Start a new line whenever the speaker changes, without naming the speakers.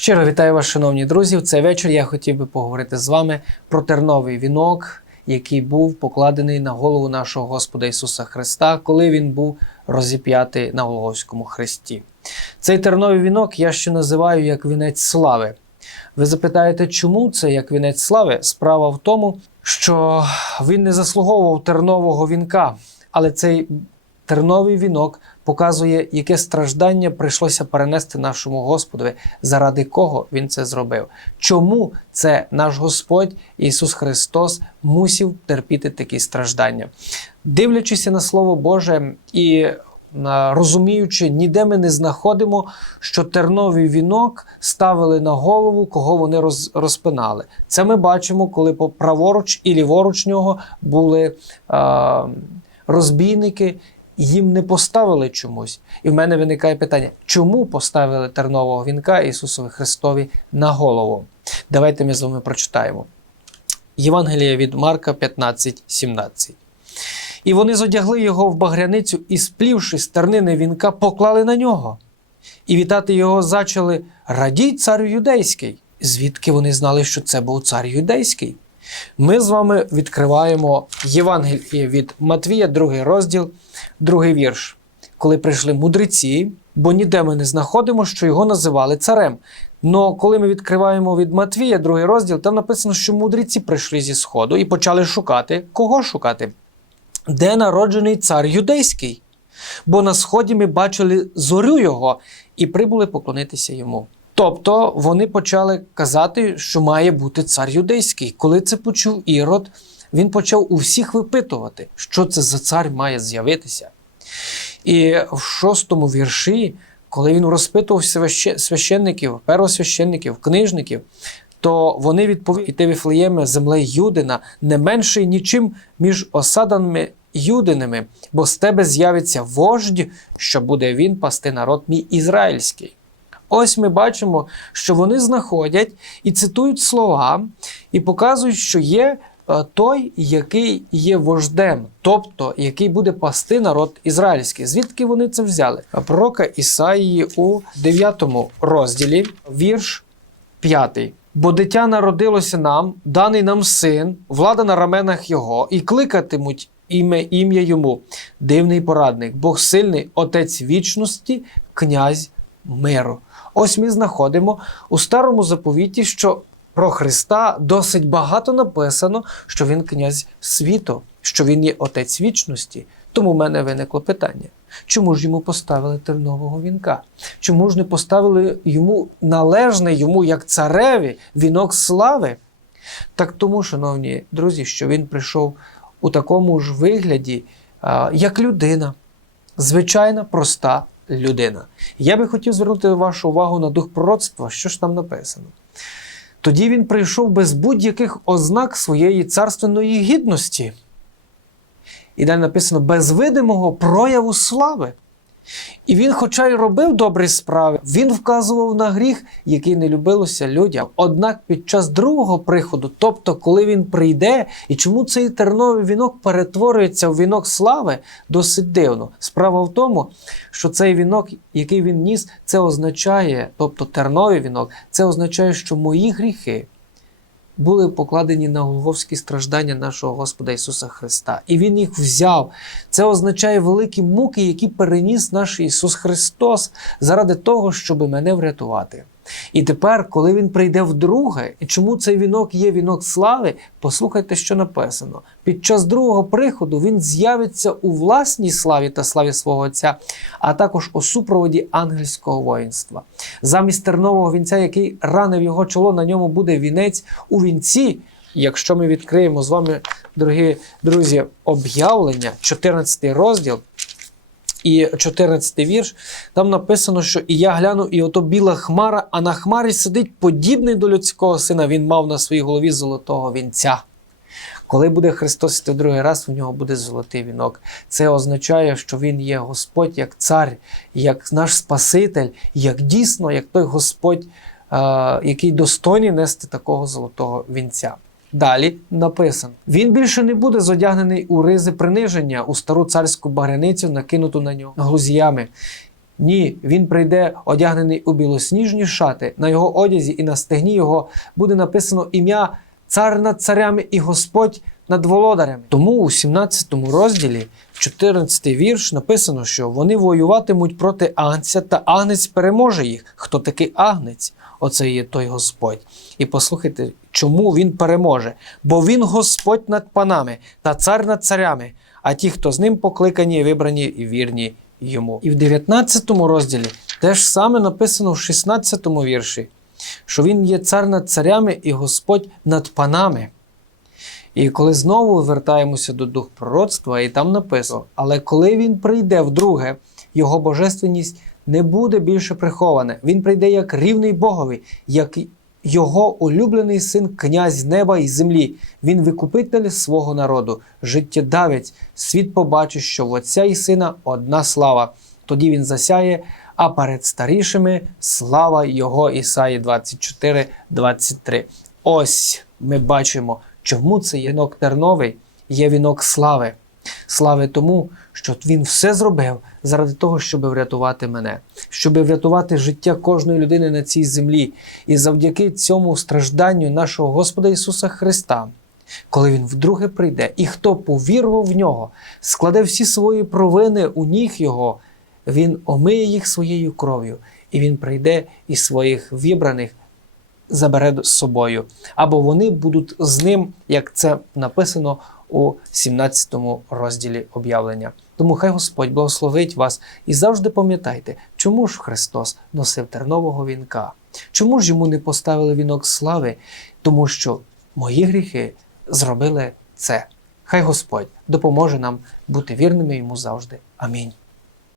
Щиро вітаю вас, шановні друзі. В цей вечір я хотів би поговорити з вами про терновий вінок, який був покладений на голову нашого Господа Ісуса Христа, коли Він був розіп'ятий на Голгофському хресті. Цей терновий вінок я ще називаю як вінець слави. Ви запитаєте, чому це як вінець слави? Справа в тому, що він не заслуговував тернового вінка, але цей терновий вінок показує, яке страждання прийшлося перенести нашому Господові, заради кого він це зробив. Чому це наш Господь Ісус Христос мусів терпіти такі страждання? Дивлячись на Слово Боже і розуміючи, ніде ми не знаходимо, що терновий вінок ставили на голову, кого вони роз, розпинали. Це ми бачимо, коли по праворуч і ліворуч нього були е, розбійники, їм не поставили чомусь. І в мене виникає питання, чому поставили тернового вінка Ісусові Христові на голову? Давайте ми з вами прочитаємо. Євангелія від Марка 15, 17. І вони зодягли його в багряницю і, сплівши з тернини вінка, поклали на нього. І вітати його зачали Радій цар юдейський. Звідки вони знали, що це був цар юдейський? Ми з вами відкриваємо Євангеліє від Матвія, другий розділ, другий вірш. Коли прийшли мудреці, бо ніде ми не знаходимо, що його називали царем. Но коли ми відкриваємо від Матвія, другий розділ, там написано, що мудреці прийшли зі сходу і почали шукати. Кого шукати? Де народжений цар юдейський? Бо на сході ми бачили зорю його і прибули поклонитися йому. Тобто вони почали казати, що має бути цар юдейський. Коли це почув Ірод, він почав у всіх випитувати, що це за цар має з'явитися. І в шостому вірші, коли він розпитував свяще- священників, первосвященників, книжників, то вони відповіли іти Віфлеєме землею Юдина не менший нічим між осадами Юдиними, бо з тебе з'явиться вождь, що буде він пасти народ мій ізраїльський. Ось ми бачимо, що вони знаходять і цитують слова, і показують, що є е, той, який є вождем, тобто який буде пасти народ ізраїльський. Звідки вони це взяли? Пророка Ісаїї у 9 розділі, вірш 5. Бо дитя народилося нам, даний нам син, влада на раменах його, і кликатимуть ім'я ім'я йому, дивний порадник, Бог сильний, Отець вічності, князь миру. Ось ми знаходимо у старому заповіті, що про Христа досить багато написано, що він князь світу, що він є отець вічності. Тому в мене виникло питання: чому ж йому поставили тернового вінка? Чому ж не поставили йому належний йому як цареві вінок слави? Так тому, шановні друзі, що він прийшов у такому ж вигляді, як людина, звичайна проста людина. Я би хотів звернути вашу увагу на дух пророцтва, що ж там написано. Тоді він прийшов без будь-яких ознак своєї царственної гідності. І далі написано без видимого прояву слави. І він, хоча й робив добрі справи, він вказував на гріх, який не любилося людям. Однак під час другого приходу, тобто коли він прийде, і чому цей терновий вінок перетворюється в вінок слави, досить дивно. Справа в тому, що цей вінок, який він ніс, це означає, тобто терновий вінок, це означає, що мої гріхи були покладені на Голговські страждання нашого Господа Ісуса Христа. І Він їх взяв. Це означає великі муки, які переніс наш Ісус Христос заради того, щоб мене врятувати. І тепер, коли Він прийде вдруге, і чому цей вінок є вінок слави, послухайте, що написано. Під час другого приходу він з'явиться у власній славі та славі свого Отця, а також у супроводі ангельського воїнства. Замість тернового вінця, який ранив його чоло, на ньому буде вінець у вінці. Якщо ми відкриємо з вами, дорогі друзі, об'явлення, 14 розділ. І 14 вірш, там написано, що і я гляну, і ото біла хмара, а на хмарі сидить подібний до людського сина. Він мав на своїй голові золотого вінця. Коли буде Христос іти в другий раз, у нього буде золотий вінок. Це означає, що Він є Господь як цар, як наш Спаситель, як дійсно, як той Господь, е, який достойний нести такого золотого вінця. Далі написано: він більше не буде зодягнений у ризи приниження, у стару царську багряницю, накинуту на нього глузіями. Ні, він прийде одягнений у білосніжні шати. На його одязі і на стегні його буде написано ім'я Цар над царями і Господь над володарями. Тому у 17 розділі, 14 вірш, написано, що вони воюватимуть проти Агнця, та Агнець переможе їх. Хто такий Агнець? Оце є той Господь. І послухайте, чому він переможе? Бо він Господь над панами та цар над царями, а ті, хто з ним покликані, вибрані і вірні йому. І в 19 розділі теж саме написано в 16 вірші, що він є цар над царями і Господь над панами. І коли знову вертаємося до дух пророцтва, і там написано: але коли він прийде вдруге, його божественність не буде більше прихована. Він прийде як рівний Богові, як його улюблений син, князь неба і землі. Він викупитель свого народу, життєдавець. Світ побачить, що в Отця і сина одна слава. Тоді він засяє, а перед старішими слава Його Ісаї 24, 23. Ось ми бачимо, чому цей вінок терновий є вінок слави. Слави тому, що він все зробив заради того, щоб врятувати мене, щоб врятувати життя кожної людини на цій землі. І завдяки цьому стражданню нашого Господа Ісуса Христа, коли Він вдруге прийде, і хто повірував в нього, складе всі свої провини у ніг Його, Він омиє їх своєю кров'ю, і Він прийде і своїх вибраних забере з собою, або вони будуть з ним, як це написано у 17 розділі об'явлення. Тому хай Господь благословить вас і завжди пам'ятайте, чому ж Христос носив тернового вінка, чому ж йому не поставили вінок слави, тому що мої гріхи зробили це. Хай Господь допоможе нам бути вірними йому завжди. Амінь.